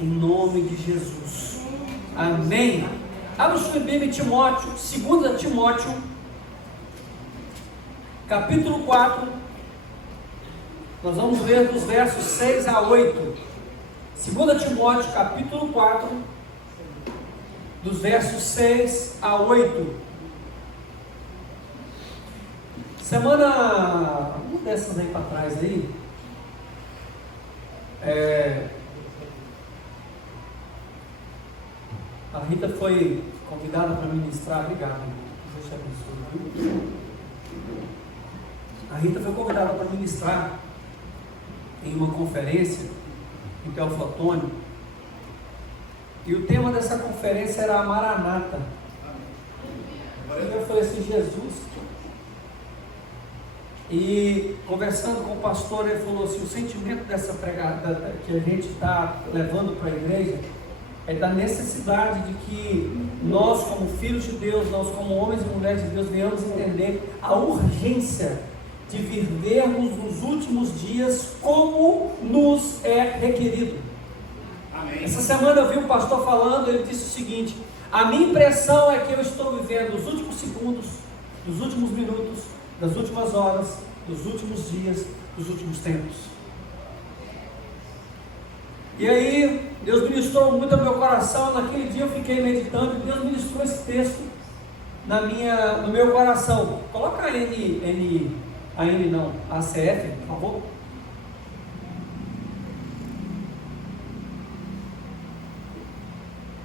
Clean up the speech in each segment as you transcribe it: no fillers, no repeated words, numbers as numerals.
em nome de Jesus. Amém. Abra sua Bíblia em Timóteo, 2 Timóteo, capítulo 4, nós vamos ler dos versos 6 a 8. 2 Timóteo, capítulo 4, dos versos 6 a 8. Semana, uma dessas aí para trás aí, a Rita foi convidada para ministrar. Obrigado, Deus te abençoe. A Rita foi convidada para ministrar em uma conferência em Teoflotone, e o tema dessa conferência era a Maranata. E eu falei assim, Jesus. E conversando com o pastor, ele falou assim, o sentimento dessa pregada que a gente está levando para a igreja é da necessidade de que nós, como filhos de Deus, nós como homens e mulheres de Deus, venhamos entender a urgência de vivermos nos últimos dias como nos é requerido. Amém. Essa semana eu vi um pastor falando, ele disse o seguinte: a minha impressão é que eu estou vivendo os últimos segundos, os últimos minutos, das últimas horas, dos últimos dias, dos últimos tempos. E aí, Deus ministrou muito ao meu coração. Naquele dia eu fiquei meditando e Deus ministrou esse texto no meu coração. Coloca a ACF, por favor.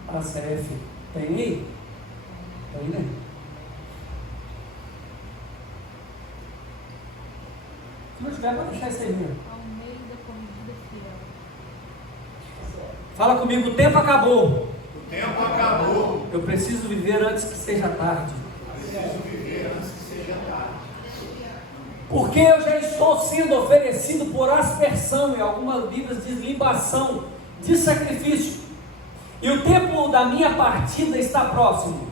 ACF, tem aí? Tem, né? Se não tiver, pode deixar isso aí mesmo. Fala comigo, o tempo acabou. O tempo acabou. Eu preciso viver antes que seja tarde. Preciso viver antes que seja tarde. Porque eu já estou sendo oferecido por aspersão, e algumas Bíblias dizem libação, de sacrifício. E o tempo da minha partida está próximo.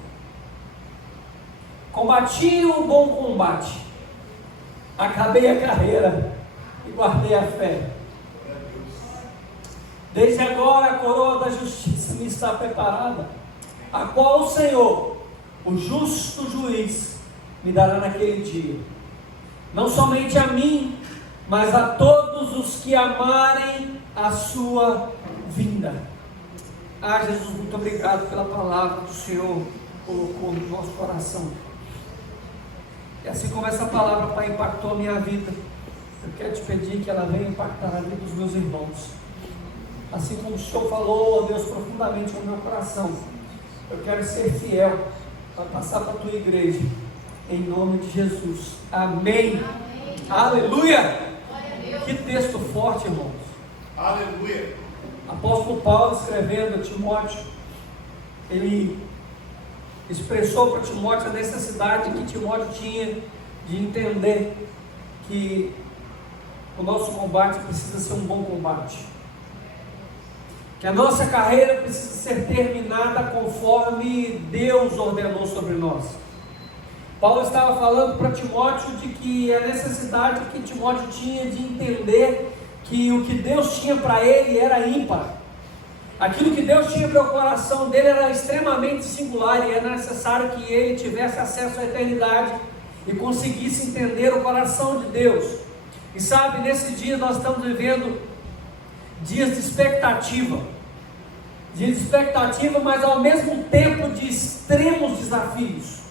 Combati o bom combate. Acabei a carreira e guardei a fé. Desde agora a coroa da justiça me está preparada, a qual o Senhor, o justo juiz, me dará naquele dia. Não somente a mim, mas a todos os que amarem a sua vinda. Ah, Jesus, muito obrigado pela palavra que o Senhor colocou no nosso coração. E assim como essa palavra, Pai, impactou a minha vida, eu quero te pedir que ela venha impactar a vida dos meus irmãos. Assim como o Senhor falou, ó Deus, profundamente no meu coração, eu quero ser fiel para passar para a tua igreja, em nome de Jesus. Amém. Amém. Aleluia. Que texto forte, irmãos. Aleluia. Apóstolo Paulo, escrevendo a Timóteo, ele expressou para Timóteo a necessidade que Timóteo tinha de entender que o nosso combate precisa ser um bom combate, que a nossa carreira precisa ser terminada conforme Deus ordenou sobre nós. Paulo estava falando para Timóteo de que a necessidade que Timóteo tinha de entender que o que Deus tinha para ele era ímpar. Aquilo que Deus tinha para o coração dele era extremamente singular, e é necessário que ele tivesse acesso à eternidade e conseguisse entender o coração de Deus. E sabe, nesse dia nós estamos vivendo dias de expectativa, mas ao mesmo tempo de extremos desafios.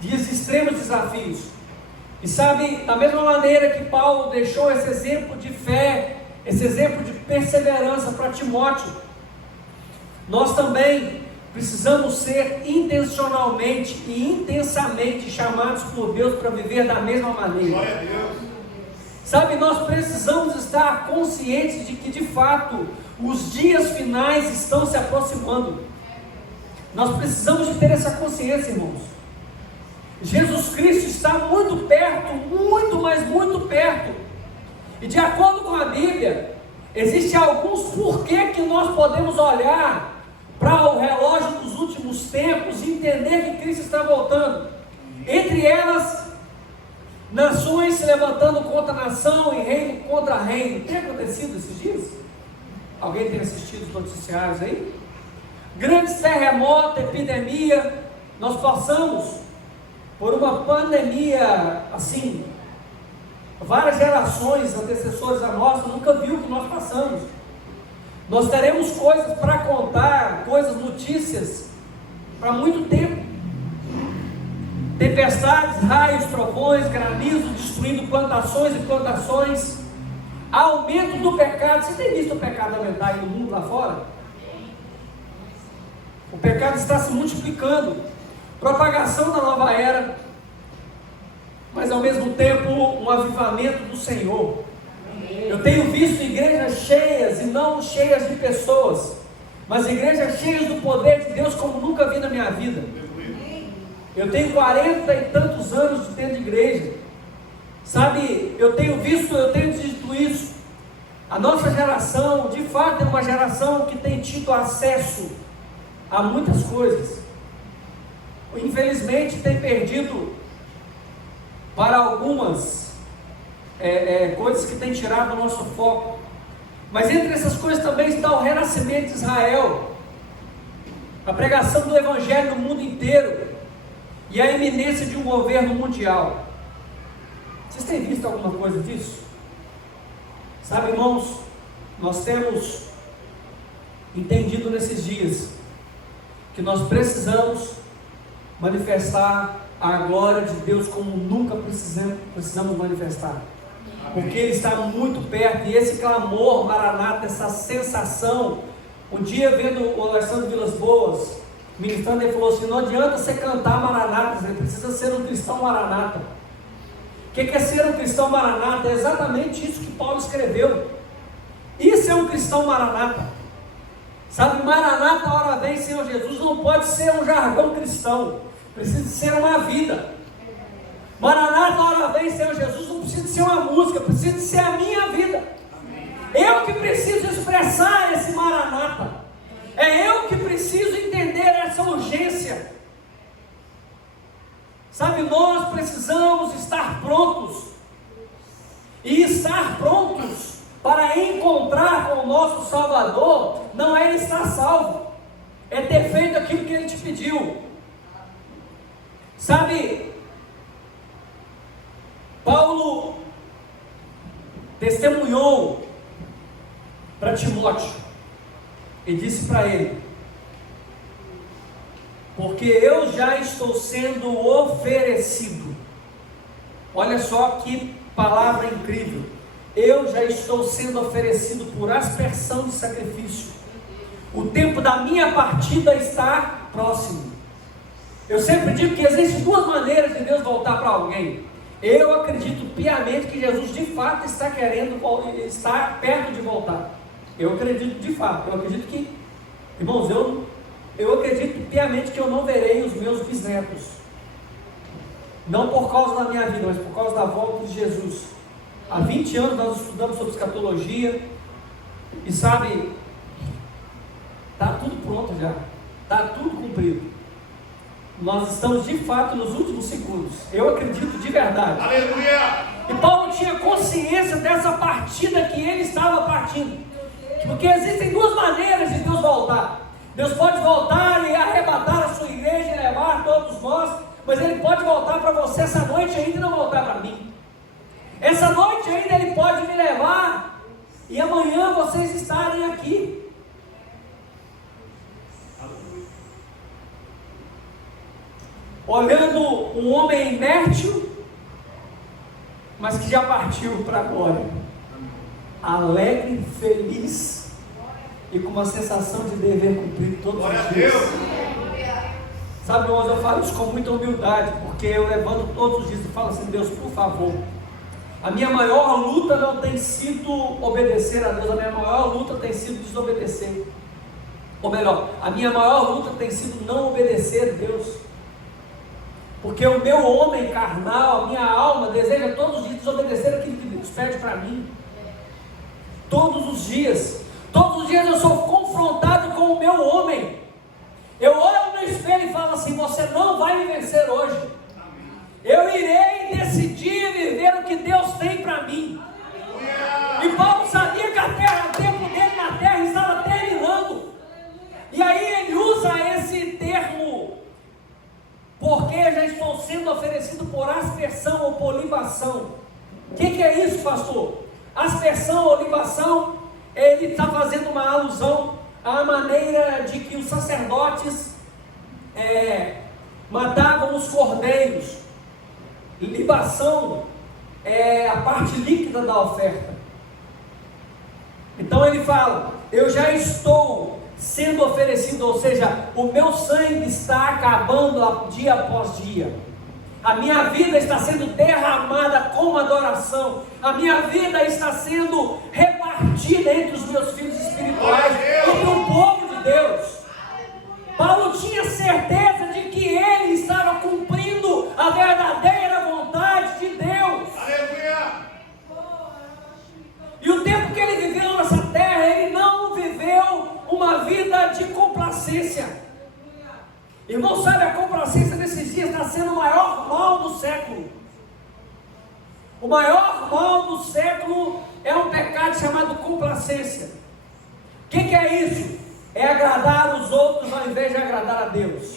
Dias de extremos desafios. E sabe, da mesma maneira que Paulo deixou esse exemplo de fé, esse exemplo de perseverança para Timóteo, nós também precisamos ser intencionalmente e intensamente chamados por Deus para viver da mesma maneira. Glória a Deus. Sabe, nós precisamos estar conscientes de que de fato os dias finais estão se aproximando. Nós precisamos de ter essa consciência, irmãos. Jesus Cristo está muito perto, muito, mas muito perto. E de acordo com a Bíblia, existem alguns porquê que nós podemos olhar para o relógio dos últimos tempos e entender que Cristo está voltando. Entre elas, nações se levantando contra nação e reino contra reino. Tem acontecido esses dias? Alguém tem assistido os noticiários aí? Grandes terremotos, epidemia. Nós passamos por uma pandemia, assim, várias gerações antecessores a nós nunca viu o que nós passamos. Nós teremos coisas para contar, notícias, para muito tempo. Tempestades, raios, trovões, granizo, destruindo plantações e plantações. Aumento do pecado. Você tem visto o pecado aumentar aí no mundo lá fora? O pecado está se multiplicando. Propagação da nova era, mas ao mesmo tempo um avivamento do Senhor. Eu tenho visto igrejas cheias, e não cheias de pessoas, mas igrejas cheias do poder de Deus como nunca vi na minha vida. Eu tenho 40 e tantos anos de dentro de igreja, sabe, eu tenho dito isso. A nossa geração, de fato, é uma geração que tem tido acesso a muitas coisas. Infelizmente tem perdido para algumas coisas que tem tirado o nosso foco. Mas entre essas coisas também está o renascimento de Israel, a pregação do Evangelho no mundo inteiro e a iminência de um governo mundial. Vocês têm visto alguma coisa disso? Sabe, irmãos, nós temos entendido nesses dias que nós precisamos manifestar a glória de Deus como nunca precisamos manifestar, porque Ele está muito perto. E esse clamor maranata, essa sensação, um dia vendo o Alessandro Vilas Boas ministrando, ele falou assim: não adianta você cantar maranata, você precisa ser um cristão maranata. O que é ser um cristão maranata? É exatamente isso que Paulo escreveu. Isso é um cristão maranata. Sabe, maranata, hora vem, Senhor Jesus, não pode ser um jargão cristão, precisa ser uma vida. Maranata, hora vem, Senhor Jesus, não precisa ser uma música, precisa ser a minha vida. Eu que preciso expressar esse maranata, é eu que preciso entender essa urgência. Sabe, nós precisamos estar prontos, e estar prontos para encontrar com o nosso Salvador não é estar salvo, é ter feito aquilo que Ele te pediu. Sabe, Paulo testemunhou para Timóteo e disse para ele: porque eu já estou sendo oferecido. Olha só que palavra incrível. Eu já estou sendo oferecido por aspersão de sacrifício. O tempo da minha partida está próximo. Eu sempre digo que existem duas maneiras de Deus voltar para alguém. Eu acredito piamente que Jesus de fato está perto de voltar. Eu acredito de fato. Eu acredito que, irmãos, eu acredito piamente que eu não verei os meus bisnetos. Não por causa da minha vida, mas por causa da volta de Jesus. Há 20 anos nós estudamos sobre escatologia. E sabe, está tudo pronto já. Está tudo cumprido. Nós estamos de fato nos últimos segundos. Eu acredito de verdade. Aleluia! E Paulo tinha consciência dessa partida que ele estava partindo. Porque existem duas maneiras de Deus voltar. Deus pode voltar e arrebatar a sua igreja e levar todos nós, mas Ele pode voltar para você essa noite ainda e não voltar para mim. Essa noite ainda Ele pode me levar e amanhã vocês estarem aqui. Olhando um homem inértil, mas que já partiu para a glória, alegre, feliz e com uma sensação de dever cumprido todos os dias. Sabe, irmãos, eu falo isso com muita humildade, porque eu levanto todos os dias e falo assim: Deus, por favor, a minha maior luta não tem sido obedecer a Deus, a minha maior luta tem sido desobedecer. Ou melhor, a minha maior luta tem sido não obedecer a Deus. Porque o meu homem carnal, a minha alma, deseja todos os dias desobedecer aquilo que Deus pede para mim. Todos os dias eu sou confrontado com o meu homem. Eu olho no espelho e falo assim: você não vai me vencer hoje. Eu irei decidir viver o que Deus tem para mim. E Paulo sabia que o tempo dele na terra que é isso, pastor? Aspersão ou libação, ele está fazendo uma alusão à maneira de que os sacerdotes matavam os cordeiros. Libação é a parte líquida da oferta. Então ele fala: eu já estou sendo oferecido, ou seja, o meu sangue está acabando dia após dia. A minha vida está sendo derramada como adoração. A minha vida está sendo repartida entre os meus filhos espirituais, entre o povo de Deus. Paulo tinha certeza de que ele estava cumprindo a verdadeira vontade de Deus. Aleluia! E o tempo que ele viveu nessa terra, ele não viveu uma vida de complacência. Irmão, sabe, a complacência nesses dias está sendo o maior mal do século. O maior mal do século é um pecado chamado complacência. O que é isso? É agradar os outros ao invés de agradar a Deus.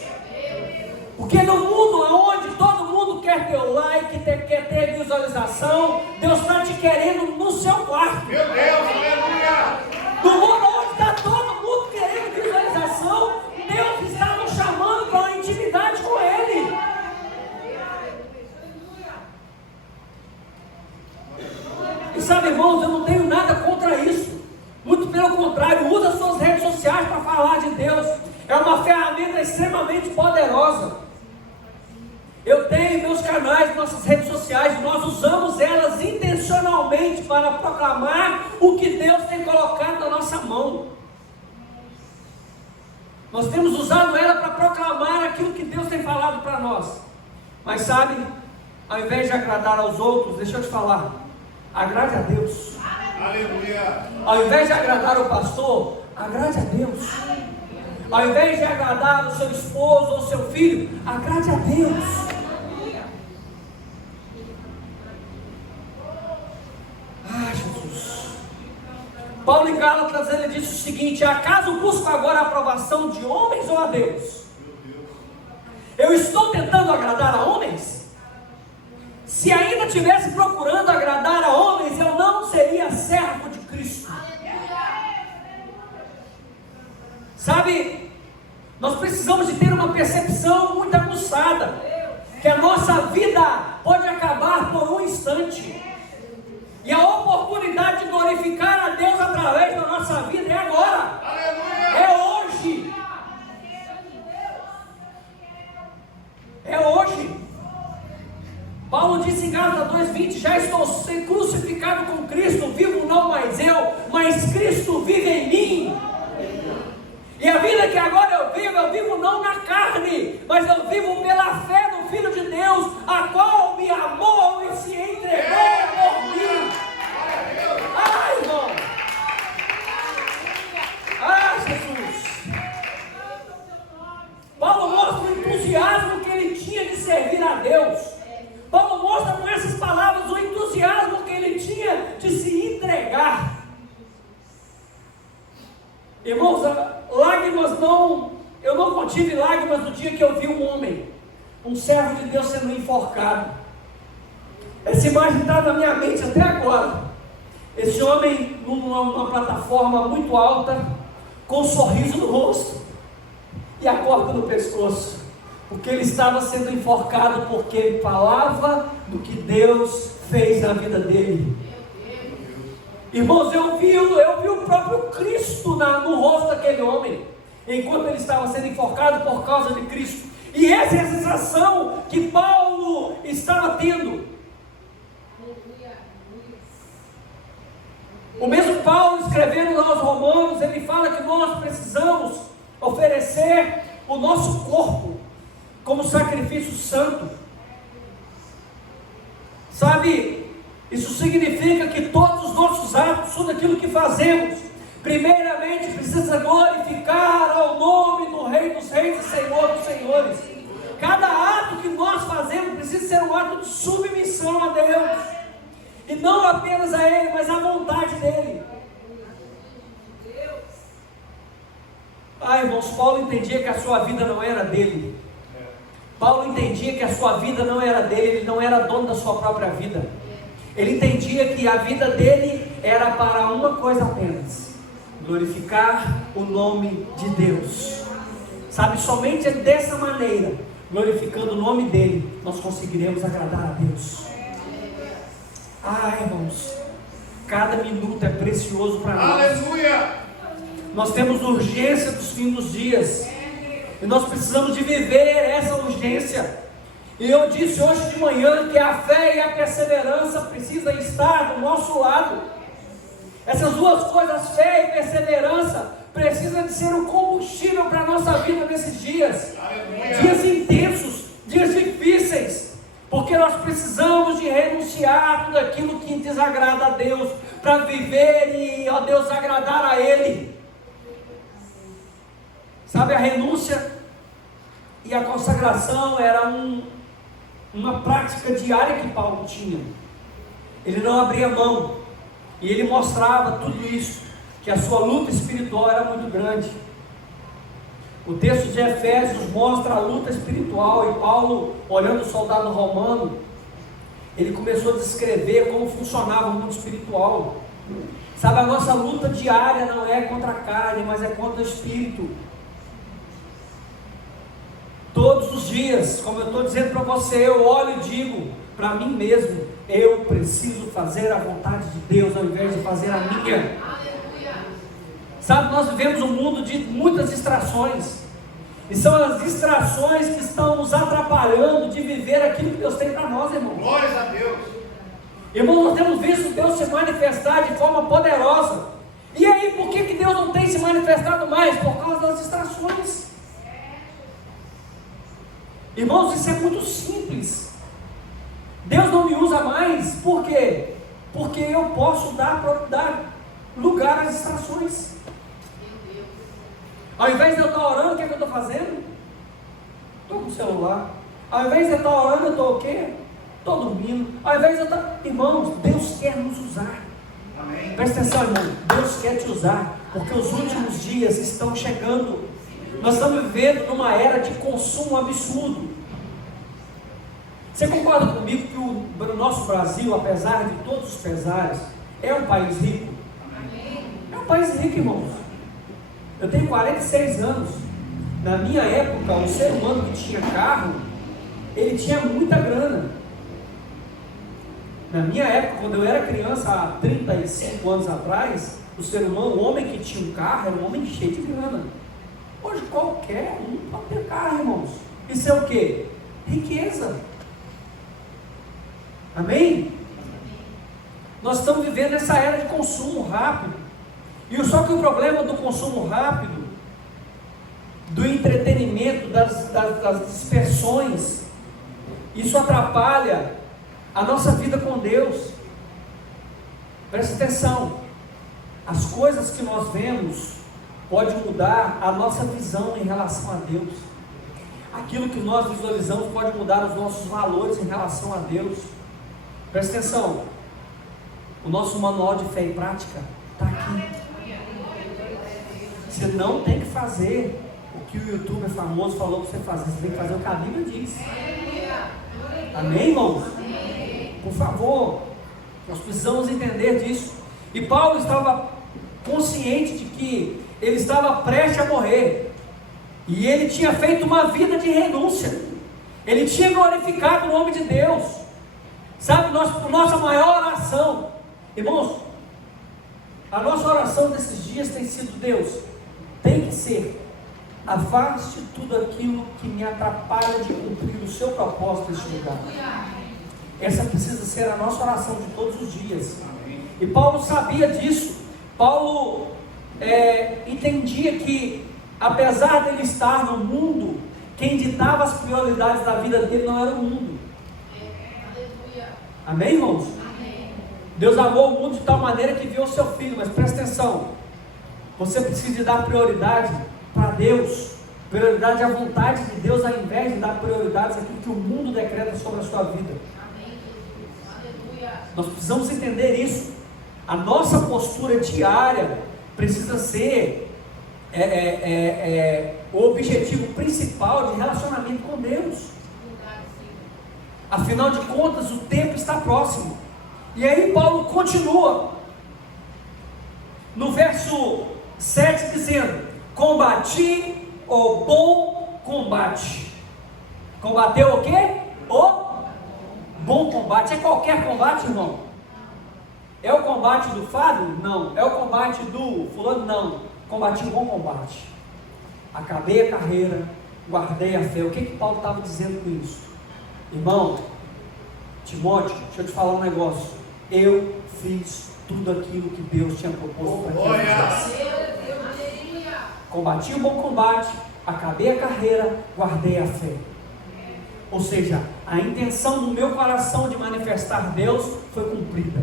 Porque no mundo onde todo mundo quer ter o like, quer ter visualização, Deus está te querendo no seu quarto. Meu Deus, aleluia! No mundo onde está todo mundo querendo visualização, Deus está nos chamando para uma intimidade com Ele. E sabe, irmãos, eu não tenho nada contra isso. Muito pelo contrário, usa suas redes sociais para falar de Deus. É uma ferramenta extremamente poderosa. Eu tenho meus canais, nossas redes sociais, nós usamos elas intencionalmente para proclamar o que Deus tem colocado na nossa mão. Nós temos usado ela para proclamar aquilo que Deus tem falado para nós. Mas sabe, ao invés de agradar aos outros, deixa eu te falar, agrade a Deus. Aleluia! Ao invés de agradar o pastor, agrade a Deus. Ao invés de agradar o seu esposo ou seu filho, agrade a Deus. Ah, Jesus. Paulo em Gálatas, ele disse o seguinte: acaso busco agora a aprovação de homens ou a Deus? Eu estou tentando agradar a homens? Se ainda estivesse procurando agradar a homens, eu não seria servo de Cristo. Sabe, nós precisamos de ter uma percepção muito aguçada, que a nossa vida pode acabar por um instante, e a oportunidade de glorificar a Deus através da nossa vida é agora. É hoje. É hoje. Paulo disse em Gálatas 2:20: já estou crucificado com Cristo, vivo não mais eu, mas Cristo vive em mim. E a vida que agora eu vivo não na carne, mas eu vivo pela fé no Filho de Deus, a qual me amou e se entregou por mim. Ai, irmão! Ah, Jesus! Paulo mostra o entusiasmo que ele tinha de servir a Deus. Paulo mostra com essas palavras o entusiasmo que ele tinha de se entregar. Irmãos, lágrimas não... Eu não contive lágrimas no dia que eu vi um homem, um servo de Deus sendo enforcado. Essa imagem está na minha mente até agora. Esse homem numa plataforma muito alta, com um sorriso no rosto e a corda no pescoço, porque ele estava sendo enforcado porque ele falava do que Deus fez na vida dele. Irmãos, eu vi o próprio Cristo no rosto daquele homem, enquanto ele estava sendo enforcado por causa de Cristo. E essa é a sensação que Paulo estava tendo. O mesmo Paulo, escrevendo aos Romanos, ele fala que nós precisamos oferecer o nosso corpo como sacrifício santo. Sabe, isso significa que todos os nossos atos, tudo aquilo que fazemos, primeiramente precisa glorificar ao nome do Rei dos Reis e Senhor dos Senhores. Cada ato que nós fazemos precisa ser um ato de submissão a Deus, e não apenas a Ele, mas à vontade dEle. Irmãos, Paulo entendia que a sua vida não era dele. Paulo entendia que a sua vida não era dele, ele não era dono da sua própria vida. Ele entendia que a vida dele era para uma coisa apenas: glorificar o nome de Deus. Sabe, somente dessa maneira, glorificando o nome dele, nós conseguiremos agradar a Deus. Irmãos, cada minuto é precioso para nós. Aleluia! Nós temos urgência dos fins dos dias, e nós precisamos de viver essa urgência. E eu disse hoje de manhã que a fé e a perseverança precisam estar do nosso lado. Essas duas coisas, fé e perseverança, precisam de ser o combustível para a nossa vida nesses dias. Aleluia. Dias intensos, dias difíceis, porque nós precisamos de renunciar a tudo aquilo que desagrada a Deus, para viver e, ó Deus, agradar a Ele. Sabe, a renúncia e a consagração era uma prática diária que Paulo tinha. Ele não abria mão, e ele mostrava tudo isso, que a sua luta espiritual era muito grande. O texto de Efésios mostra a luta espiritual, e Paulo, olhando o soldado romano, ele começou a descrever como funcionava o mundo espiritual. Sabe, a nossa luta diária não é contra a carne, mas é contra o espírito. Todos os dias, como eu estou dizendo para você, eu olho e digo para mim mesmo: eu preciso fazer a vontade de Deus ao invés de fazer a minha. Sabe, nós vivemos um mundo de muitas distrações, e são as distrações que estão nos atrapalhando de viver aquilo que Deus tem para nós, irmãos. Glórias a Deus. Irmãos, nós temos visto Deus se manifestar de forma poderosa. E aí, por que Deus não tem se manifestado mais? Por causa das distrações. Irmãos, isso é muito simples. Deus não me usa mais, por quê? Porque eu posso dar lugar às distrações. Ao invés de eu estar orando, o que é que eu estou fazendo? Estou com o celular. Ao invés de eu estar orando, eu estou o quê? Estou dormindo. Ao invés de eu estar... Irmãos, Deus quer nos usar. Amém. Presta atenção, irmão. Deus quer te usar, porque os últimos dias estão chegando. Nós estamos vivendo numa era de consumo absurdo. Você concorda comigo que o nosso Brasil, apesar de todos os pesares, é um país rico? É um país rico, irmãos. Eu tenho 46 anos. Na minha época, o ser humano que tinha carro, ele tinha muita grana. Na minha época, quando eu era criança, há 35 anos atrás, o ser humano, o homem que tinha um carro, era um homem cheio de grana. Hoje qualquer um pode ter carro, irmãos. Isso é o quê? Riqueza. Amém? Nós estamos vivendo essa era de consumo rápido. E só que o problema do consumo rápido, do entretenimento, das dispersões, isso atrapalha a nossa vida com Deus. Presta atenção. As coisas que nós vemos pode mudar a nossa visão em relação a Deus. Aquilo que nós visualizamos pode mudar os nossos valores em relação a Deus. Presta atenção. O nosso manual de fé e prática está aqui. Você não tem que fazer o que o youtuber famoso falou para você fazer. Você tem que fazer o que a Bíblia diz. Amém, irmãos? Por favor, nós precisamos entender disso. E Paulo estava consciente de que ele estava prestes a morrer, e ele tinha feito uma vida de renúncia. Ele tinha glorificado o nome de Deus. Sabe, nossa maior oração, irmãos, a nossa oração desses dias tem sido: Deus, tem que ser, afaste tudo aquilo que me atrapalha de cumprir o seu propósito neste lugar. Essa precisa ser a nossa oração de todos os dias. E Paulo sabia disso. Paulo entendia que, apesar dele estar no mundo, quem ditava as prioridades da vida dele não era o mundo. Amém, irmãos? Deus amou o mundo de tal maneira que enviou o seu Filho. Mas presta atenção, você precisa de dar prioridade para Deus, prioridade à vontade de Deus, ao invés de dar prioridades àquilo que o mundo decreta sobre a sua vida. Nós precisamos entender isso. A nossa postura diária precisa ser o objetivo principal de relacionamento com Deus. Afinal de contas, o tempo está próximo. E aí Paulo continua no verso 7 dizendo: combati o bom combate. Combateu o quê? O bom combate. É qualquer combate, irmão? É o combate do Fábio? Não. É o combate do fulano? Não. Combati o bom combate. Acabei a carreira, guardei a fé. O que Paulo estava dizendo com isso? Irmão, Timóteo, deixa eu te falar um negócio. Eu fiz tudo aquilo que Deus tinha proposto para que eu fizesse. Combati o bom combate, acabei a carreira, guardei a fé. Ou seja, a intenção do meu coração de manifestar Deus foi cumprida.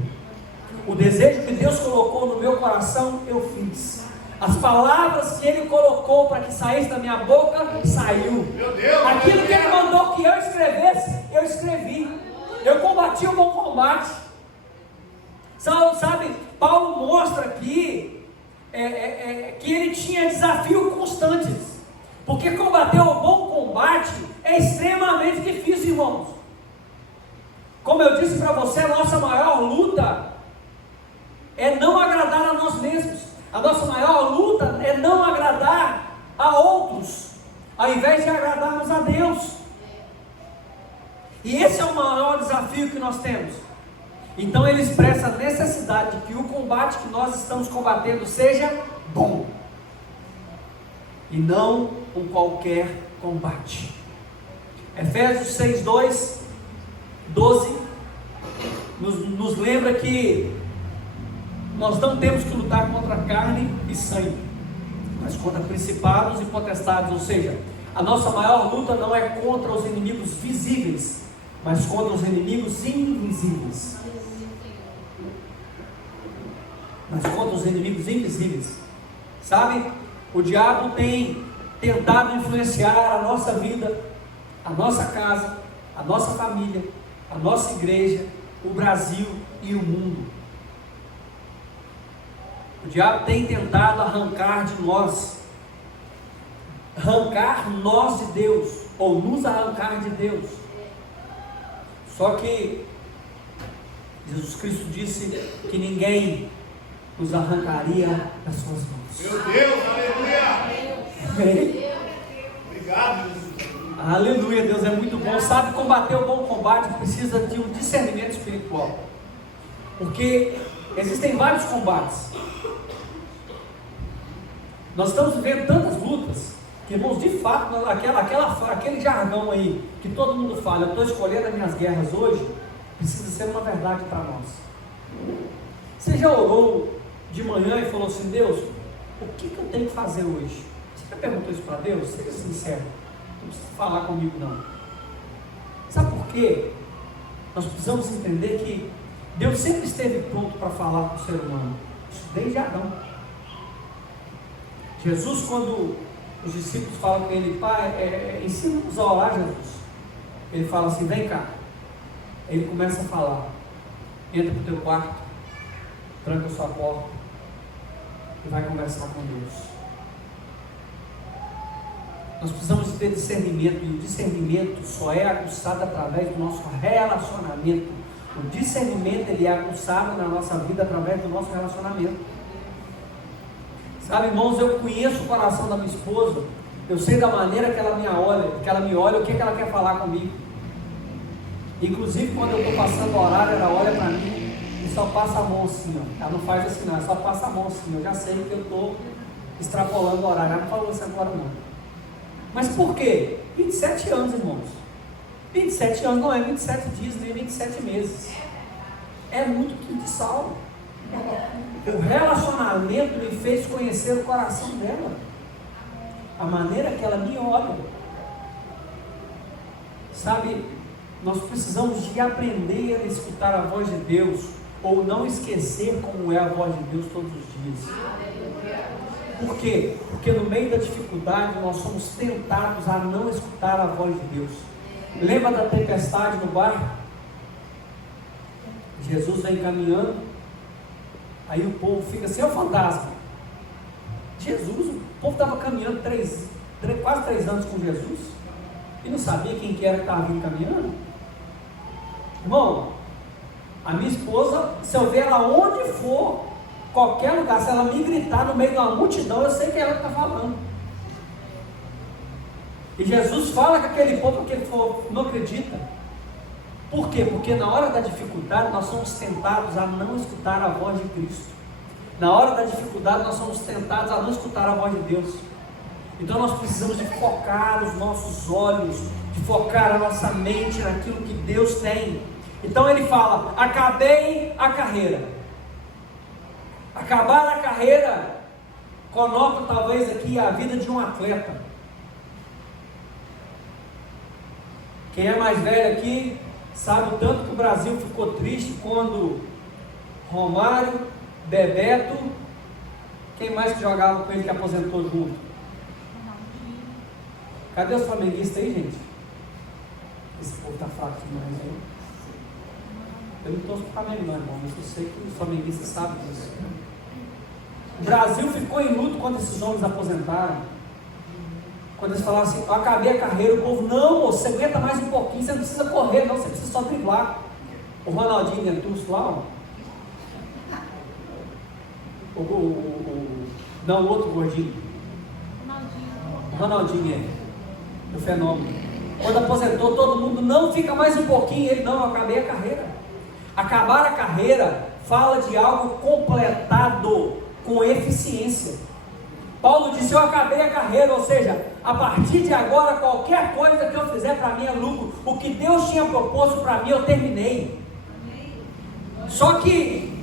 O desejo que Deus colocou no meu coração, eu fiz. As palavras que Ele colocou para que saísse da minha boca, saiu. Aquilo que Ele mandou que eu escrevesse, eu escrevi. Eu combati o bom combate. Sabe, Paulo mostra aqui que ele tinha desafios constantes. Porque combater o bom combate é extremamente difícil, irmãos. Como eu disse para você, a nossa maior luta é não agradar a nós mesmos. A nossa maior luta é não agradar a outros, ao invés de agradarmos a Deus. E esse é o maior desafio que nós temos. Então ele expressa a necessidade de que o combate que nós estamos combatendo seja bom, e não um qualquer combate. Efésios 6:12 nos lembra que nós não temos que lutar contra carne e sangue, mas contra principados e potestades. Ou seja, a nossa maior luta não é contra os inimigos visíveis, mas contra os inimigos invisíveis. Sabe, o diabo tem tentado influenciar a nossa vida, a nossa casa, a nossa família, a nossa igreja, o Brasil e o mundo. O diabo tem tentado arrancar nós de Deus, ou nos arrancar de Deus. Só que Jesus Cristo disse que ninguém nos arrancaria das suas mãos. Meu Deus, aleluia! Amém? Obrigado, Jesus. Aleluia, Deus é muito bom. Sabe, combater o bom combate precisa de um discernimento espiritual. Porque existem vários combates. Nós estamos vivendo tantas lutas que, irmãos, de fato, aquele jargão aí que todo mundo fala, eu estou escolhendo as minhas guerras hoje, precisa ser uma verdade para nós. Você já orou de manhã e falou assim: Deus, o que eu tenho que fazer hoje? Você já perguntou isso para Deus? Seja sincero, não precisa falar comigo não. Sabe por quê? Nós precisamos entender que Deus sempre esteve pronto para falar com o ser humano, desde Adão. Jesus, quando os discípulos falam com ele: Pai, ensina-nos a orar, Jesus. Ele fala assim: vem cá. Ele começa a falar: entra para o teu quarto, tranca a sua porta e vai conversar com Deus. Nós precisamos ter discernimento, e o discernimento só é aguçado através do nosso relacionamento. O discernimento, ele é aguçado na nossa vida através do nosso relacionamento. Sabe, irmãos, eu conheço o coração da minha esposa, eu sei da maneira que ela me olha, o que ela quer falar comigo. Inclusive, quando eu estou passando o horário, ela olha para mim e só passa a mão assim, ó. Ela não faz assim não, ela só passa a mão assim. Eu já sei que eu estou extrapolando o horário. Ela não falou isso agora não. Mas por quê? 27 anos, irmãos. 27 anos não é 27 dias, nem 27 meses. É muito quinto de sal. O relacionamento me fez conhecer o coração dela, a maneira que ela me olha. Sabe, nós precisamos de aprender a escutar a voz de Deus, ou não esquecer como é a voz de Deus todos os dias. Por quê? Porque no meio da dificuldade nós somos tentados a não escutar a voz de Deus. Lembra da tempestade no barco? Jesus vem caminhando, aí o povo fica assim: é o fantasma. Jesus, o povo estava caminhando quase 3 anos com Jesus e não sabia quem que era que estava vindo caminhando. Irmão, A minha esposa, se eu ver ela onde for, qualquer lugar, se ela me gritar no meio de uma multidão, eu sei que é ela que está falando. E Jesus fala com aquele povo que ele falou, não acredita. Por quê? Porque na hora da dificuldade nós somos tentados a não escutar a voz de Cristo. Na hora da dificuldade nós somos tentados a não escutar a voz de Deus. Então nós precisamos de focar os nossos olhos, de focar a nossa mente naquilo que Deus tem. Então ele fala, acabei a carreira. Acabar a carreira conota talvez aqui a vida de um atleta. Quem é mais velho aqui sabe o tanto que o Brasil ficou triste quando Romário, Bebeto, quem mais que jogava com ele que aposentou junto? Cadê os flamenguistas aí, gente? Esse povo tá fraco demais aí. Eu não torço para o Flamengo, não, irmão, mas eu sei que os flamenguistas sabem disso. O Brasil ficou em luto quando esses homens aposentaram. Quando eles falaram assim, eu acabei a carreira, o povo, não, você aguenta mais um pouquinho, você não precisa correr, não, você precisa só driblar. O Ronaldinho Ventus lá, não, o outro gordinho. O Ronaldinho do Fenômeno. Quando aposentou, todo mundo, não, fica mais um pouquinho. Ele, não, eu acabei a carreira. Acabar a carreira fala de algo completado com eficiência. Paulo disse, eu acabei a carreira, ou seja, a partir de agora, qualquer coisa que eu fizer para mim é lucro. O que Deus tinha proposto para mim, eu terminei. Só que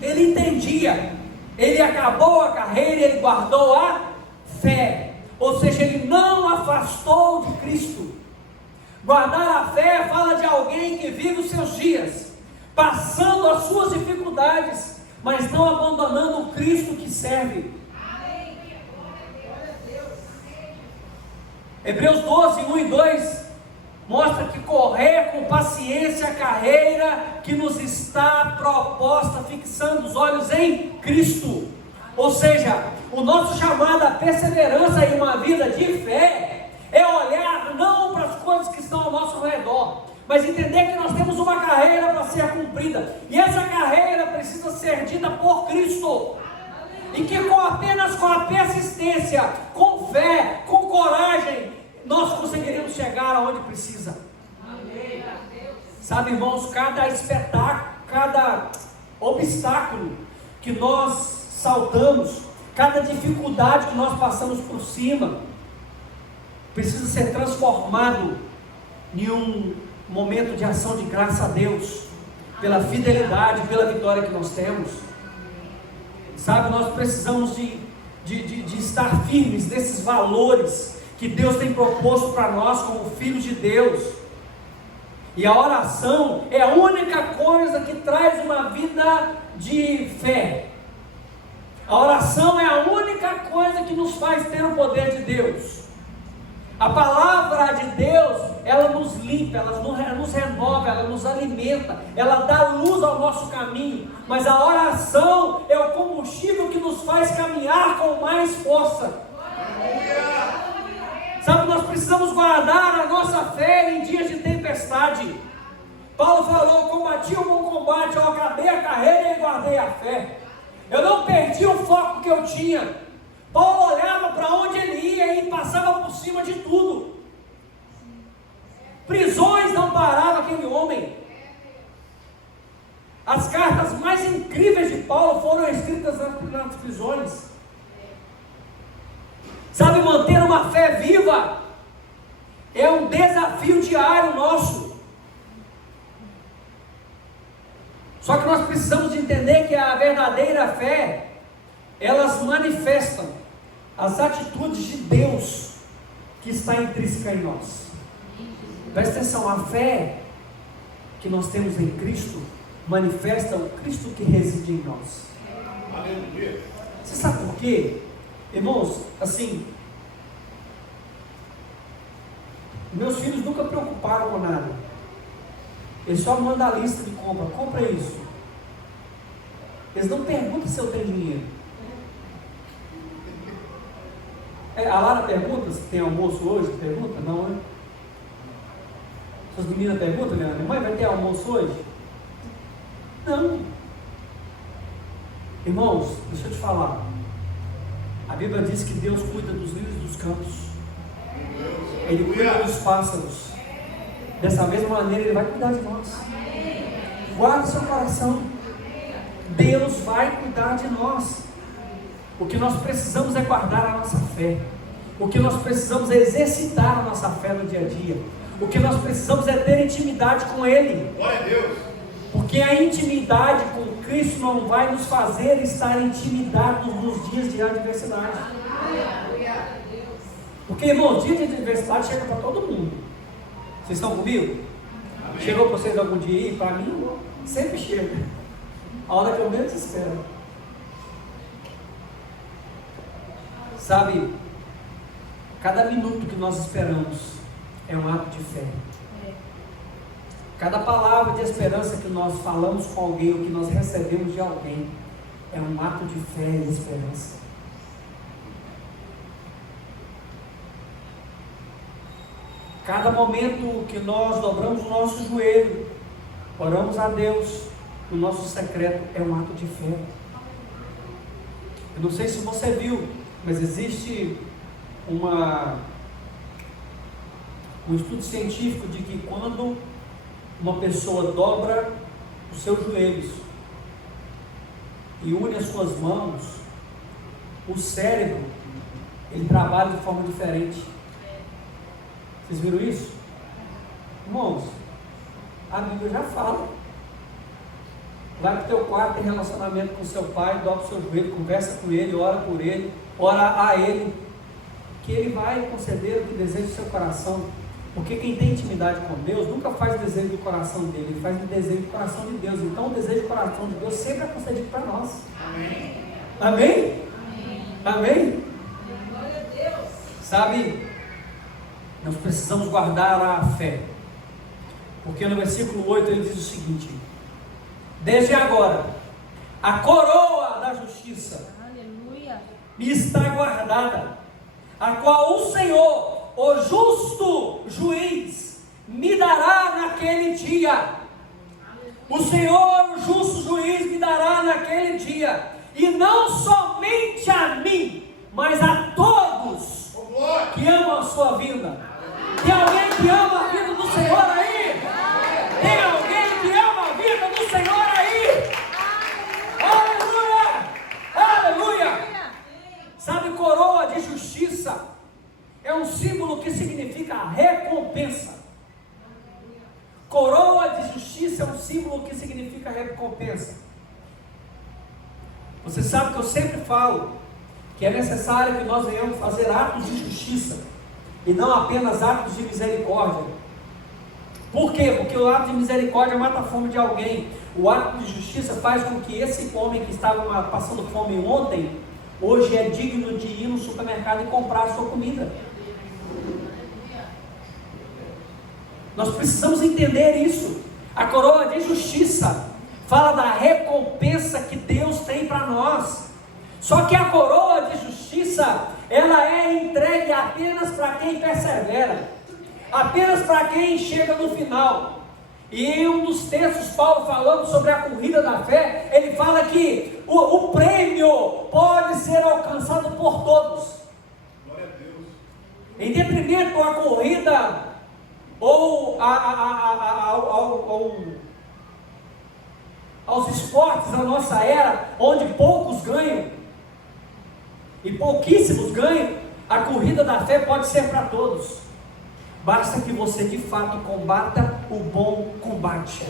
ele entendia, ele acabou a carreira, ele guardou a fé. Ou seja, ele não afastou de Cristo. Guardar a fé fala de alguém que vive os seus dias, passando as suas dificuldades, mas não abandonando o Cristo que serve. Hebreus 12, 1 e 2 mostra que correr com paciência a carreira que nos está proposta, fixando os olhos em Cristo. Ou seja, o nosso chamado à perseverança em uma vida de fé é olhar não para as coisas que estão ao nosso redor, mas entender que nós temos uma carreira para ser cumprida, e essa carreira precisa ser dita por Cristo, e que apenas com a persistência, com fé, com coragem, nós conseguiremos chegar aonde precisa. Sabe, irmãos, cada espetáculo, cada obstáculo que nós saltamos, cada dificuldade que nós passamos por cima, precisa ser transformado em um momento de ação de graça a Deus, pela fidelidade, pela vitória que nós temos. Sabe, nós precisamos de estar firmes nesses valores que Deus tem proposto para nós como filhos de Deus. E a oração é a única coisa que traz uma vida de fé. A oração é a única coisa que nos faz ter o poder de Deus. A palavra de Deus, ela nos limpa, ela nos renova, ela nos alimenta, ela dá luz ao nosso caminho. Mas a oração é o combustível que nos faz caminhar com mais força. Sabe, nós precisamos guardar a nossa fé em dias de tempestade. Paulo falou, combati o bom combate, eu acabei a carreira e guardei a fé. Eu não perdi o foco que eu tinha. Paulo olhava para onde ele ia e passava por cima de tudo. Prisões não paravam aquele homem. As cartas mais incríveis de Paulo foram escritas nas prisões. Sabe, manter uma fé viva é um desafio diário nosso. Só que nós precisamos entender que a verdadeira fé, elas manifestam as atitudes de Deus que está intrínseca em nós. Presta atenção, a fé que nós temos em Cristo manifesta o Cristo que reside em nós. Aleluia. Você sabe por quê? Irmãos, assim, meus filhos nunca preocuparam com nada. Eles só mandam a lista de compra. Compra isso. Eles não perguntam se eu tenho dinheiro. A Lara pergunta se tem almoço hoje. Pergunta? Não, né? Suas meninas perguntam, minha mãe, vai ter almoço hoje? Não. Irmãos, deixa eu te falar. A Bíblia diz que Deus cuida dos lírios dos campos. Ele cuida dos pássaros. Dessa mesma maneira, Ele vai cuidar de nós. Guarda seu coração. Deus vai cuidar de nós. O que nós precisamos é guardar a nossa fé. O que nós precisamos é exercitar a nossa fé no dia a dia. O que nós precisamos é ter intimidade com Ele. Glória a Deus. Porque a intimidade com Cristo não vai nos fazer estar intimidados nos dias de adversidade. Porque, irmãos, dia de adversidade chega para todo mundo. Vocês estão comigo? Amém. Chegou Chegou para vocês algum dia? Para mim, sempre chega. A hora que eu menos espero. Sabe, cada minuto que nós esperamos é um ato de fé. Cada palavra de esperança que nós falamos com alguém, ou que nós recebemos de alguém, é um ato de fé e esperança. Cada momento que nós dobramos o nosso joelho, oramos a Deus, o nosso secreto é um ato de fé. Eu não sei se você viu, mas existe um estudo científico de que quando uma pessoa dobra os seus joelhos e une as suas mãos, o cérebro, ele trabalha de forma diferente. Vocês viram isso? Irmãos, a Bíblia já fala. Vai para o teu quarto, tem relacionamento com seu pai, dobra o seu joelho, conversa com ele, ora por ele, ora a ele, que ele vai conceder o que deseja do seu coração. Porque quem tem intimidade com Deus nunca faz o desejo do coração dele, ele faz o desejo do coração de Deus. Então o desejo do coração de Deus sempre é concedido para nós. Amém. Amém? Amém. Amém? Glória a Deus. Sabe, nós precisamos guardar a fé. Porque no versículo 8 ele diz o seguinte: desde agora, a coroa da justiça Aleluia. me está guardada, a qual o Senhor, o justo juiz, me dará naquele dia. O Senhor, o justo juiz, me dará naquele dia, e não somente a mim, mas a todos Oh, glória. que amam a sua vinda. Tem alguém que ama a vida do Senhor aí? Tem alguém que ama a vida do Senhor aí? Aleluia! Aleluia! Sabe, coroa de justiça é um símbolo que significa recompensa. Coroa de justiça é um símbolo que significa recompensa. Você sabe que eu sempre falo que é necessário que nós venhamos fazer atos de justiça e não apenas atos de misericórdia. Por quê? Porque o ato de misericórdia mata a fome de alguém. O ato de justiça faz com que esse homem que estava passando fome ontem, hoje é digno de ir no supermercado e comprar a sua comida. Nós precisamos entender isso. A coroa de justiça fala da recompensa que Deus tem para nós. Só que a coroa de justiça, ela é entregue apenas para quem persevera, apenas para quem chega no final. E em um dos textos, Paulo falando sobre a corrida da fé, ele fala que o prêmio pode ser alcançado por todos. Glória a Deus. Em detrimento à corrida ou aos esportes da nossa era, onde poucos ganham e pouquíssimos ganham, a corrida da fé pode ser para todos. Basta que você de fato combata o bom combate.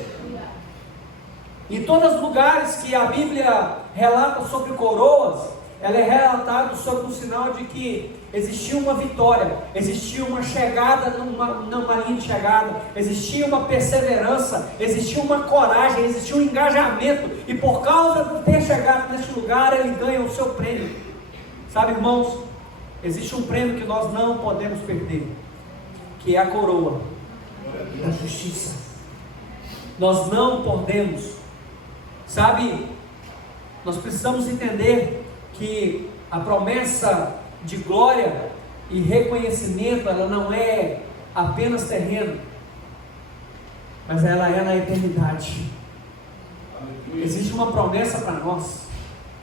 Em todos os lugares que a Bíblia relata sobre coroas, ela é relatada sobre o sinal de que existia uma vitória, existia uma chegada numa linha de chegada, existia uma perseverança, existia uma coragem, existia um engajamento, e por causa de ter chegado neste lugar, ele ganha o seu prêmio. Sabe, irmãos, existe um prêmio que nós não podemos perder, que é a coroa da justiça. Nós não podemos, sabe, nós precisamos entender que a promessa de glória e reconhecimento, ela não é apenas terreno, mas ela é na eternidade. Existe uma promessa para nós.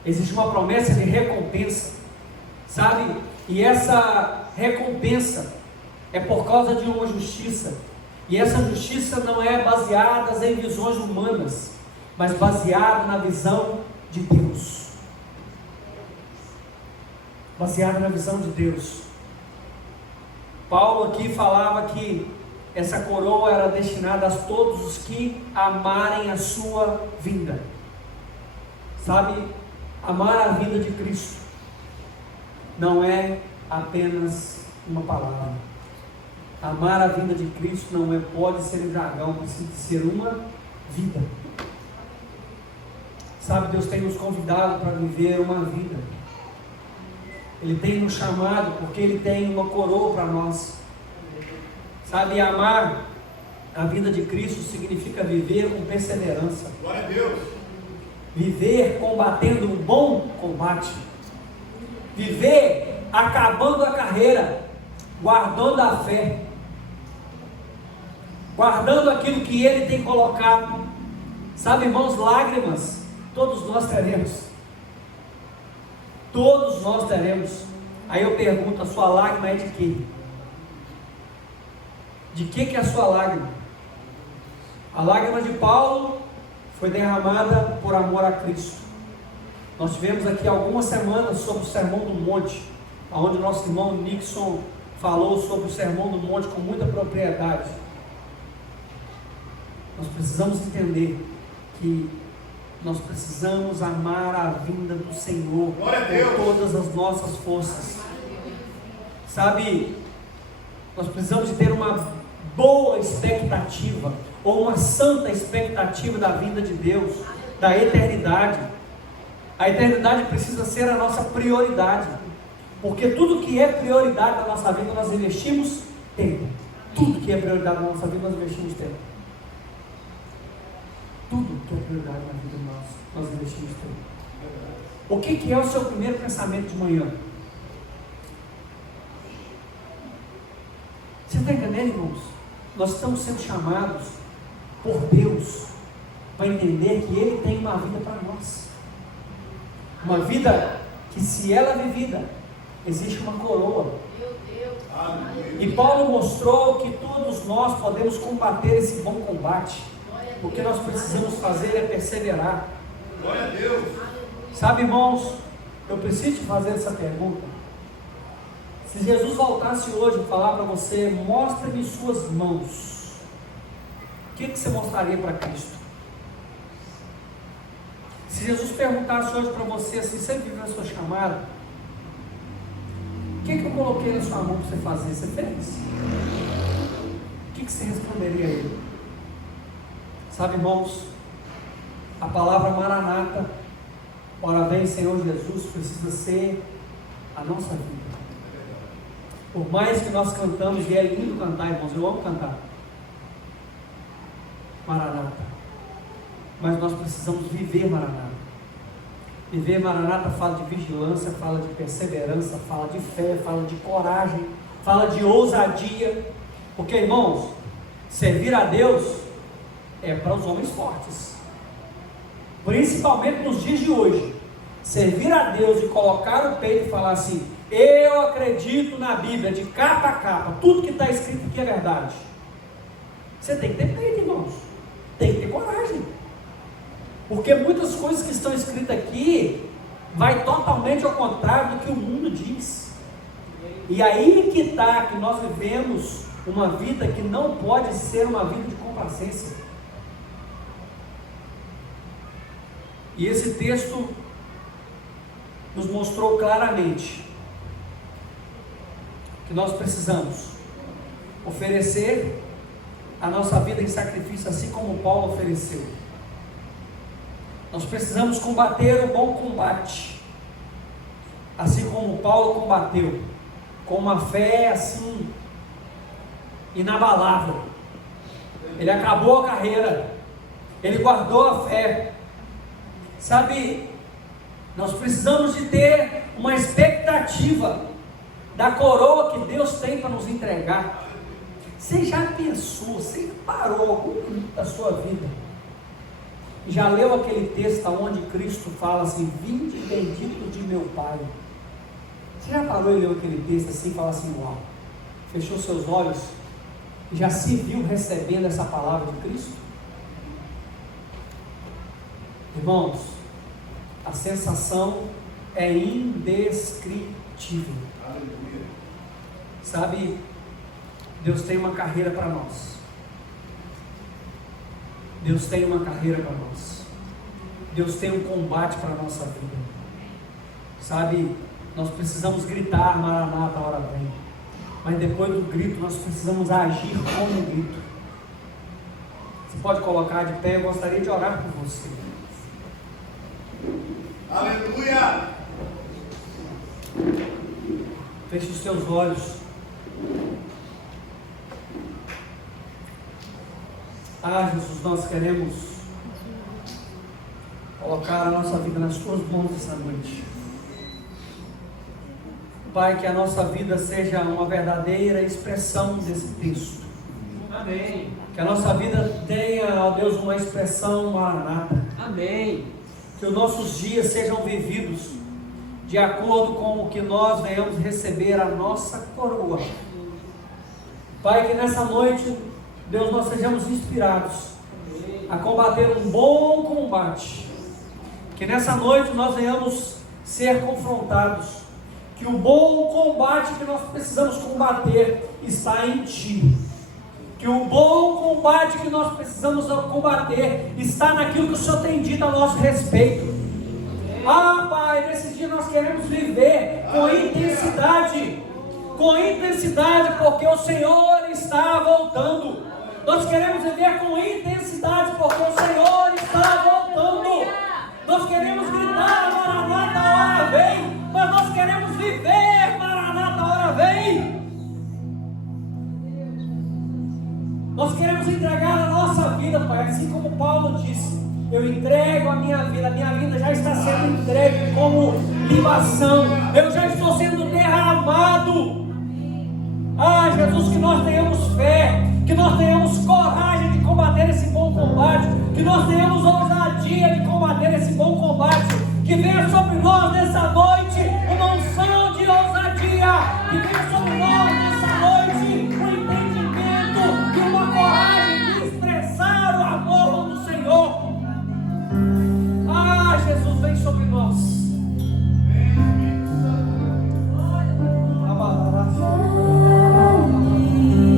Existe uma promessa de recompensa, sabe? E essa recompensa é por causa de uma justiça. E essa justiça não é baseada em visões humanas, mas baseada na visão de Deus. Baseada na visão de Deus. Paulo aqui falava que essa coroa era destinada a todos os que amarem a sua vinda. Sabe, amar a vinda de Cristo não é apenas uma palavra. Amar a vinda de Cristo não é, pode ser um jargão, precisa ser uma vida. Sabe, Deus tem nos convidado para viver uma vida. Ele tem nos chamado porque Ele tem uma coroa para nós. Sabe, amar a vida de Cristo significa viver com perseverança. Glória a Deus. Viver combatendo um bom combate. Viver acabando a carreira, guardando a fé. Guardando aquilo que Ele tem colocado. Sabe, irmãos, lágrimas, todos nós teremos. Todos nós teremos. Aí eu pergunto, a sua lágrima é de quê? De que é a sua lágrima? A lágrima de Paulo foi derramada por amor a Cristo. Nós tivemos aqui algumas semanas sobre o Sermão do Monte, onde o nosso irmão Nixon falou sobre o Sermão do Monte com muita propriedade. Nós precisamos entender que nós precisamos amar a vinda do Senhor com todas as nossas forças. Sabe, nós precisamos de ter uma boa expectativa, ou uma santa expectativa da vinda de Deus, da eternidade. A eternidade precisa ser a nossa prioridade, porque tudo que é prioridade na nossa vida nós investimos tempo. Tudo que é prioridade na nossa vida nós investimos tempo. Tudo que é prioridade na vida nós investimos tempo. O que é o seu primeiro pensamento de manhã? Você está entendendo, irmãos? Nós estamos sendo chamados por Deus para entender que Ele tem uma vida para nós. Uma vida que, se ela é vivida, existe uma coroa. E Paulo mostrou que todos nós podemos combater esse bom combate. O que nós precisamos fazer é perseverar. Glória a Deus. Sabe, irmãos, eu preciso te fazer essa pergunta. Se Jesus voltasse hoje e falar para você, mostre-me suas mãos, o que você mostraria para Cristo? Se Jesus perguntasse hoje para você, assim, você viveu a sua chamada, o que eu coloquei na sua mão para você fazer? Você fez? O que você responderia a Ele? Sabe, irmãos, a palavra Maranata, ora vem Senhor Jesus, precisa ser a nossa vida. Por mais que nós cantamos, e é lindo cantar, irmãos, eu amo cantar Maranata, mas nós precisamos viver Maranata. Viver Maranata fala de vigilância, fala de perseverança, fala de fé, fala de coragem, fala de ousadia, porque, irmãos, servir a Deus é para os homens fortes, principalmente nos dias de hoje. Servir a Deus e colocar o peito e falar assim: eu acredito na Bíblia de capa a capa, tudo que está escrito aqui é verdade. Você tem que ter peito, irmãos, tem que ter coragem, porque muitas coisas que estão escritas aqui vai totalmente ao contrário do que o mundo diz. E aí que está que nós vivemos uma vida que não pode ser uma vida de complacência. E esse texto nos mostrou claramente que nós precisamos oferecer a nossa vida em sacrifício, assim como Paulo ofereceu. Nós precisamos combater o bom combate, assim como Paulo combateu, com uma fé assim inabalável. Ele acabou a carreira, ele guardou a fé. Sabe, nós precisamos de ter uma expectativa da coroa que Deus tem para nos entregar. Você já pensou, você parou algum minuto da sua vida Já leu aquele texto onde Cristo fala assim: vinde bendito de meu Pai? Você já parou e leu aquele texto assim e fala assim: uau, fechou seus olhos e já se viu recebendo essa palavra de Cristo? Irmãos, a sensação é indescritível. Aleluia. Sabe, Deus tem uma carreira para nós. Deus tem uma carreira para nós. Deus tem um combate para a nossa vida. Sabe, nós precisamos gritar: Maranata, a hora vem. Mas depois do grito, nós precisamos agir como um grito. Você pode colocar de pé, eu gostaria de orar por você. Aleluia. Feche os seus olhos. Ah, Jesus, nós queremos colocar a nossa vida nas tuas mãos essa noite. Pai, que a nossa vida seja uma verdadeira expressão desse texto. Amém. Que a nossa vida tenha, ó Deus, uma expressão maranata. Amém. Que os nossos dias sejam vividos de acordo com o que nós venhamos receber a nossa coroa. Pai, que nessa noite, Deus, nós sejamos inspirados a combater um bom combate. Que nessa noite nós venhamos ser confrontados. Que o bom combate que nós precisamos combater está em Ti. Que o bom combate que nós precisamos combater está naquilo que o Senhor tem dito a nosso respeito. Ah, Pai, nesse dia nós queremos viver com intensidade, porque o Senhor está voltando. Nós queremos viver com intensidade, porque o Senhor está voltando. Nós queremos gritar: Maranata, a hora vem. Mas nós queremos viver: Maranata, a hora vem. Nós queremos entregar a nossa vida, Pai, assim como Paulo disse: eu entrego a minha vida já está sendo entregue como libação, eu já estou sendo derramado. Ah, Jesus, que nós tenhamos fé, que nós tenhamos coragem de combater esse bom combate, que nós tenhamos ousadia de combater esse bom combate, que venha sobre nós nessa noite uma unção de ousadia, que venha sobre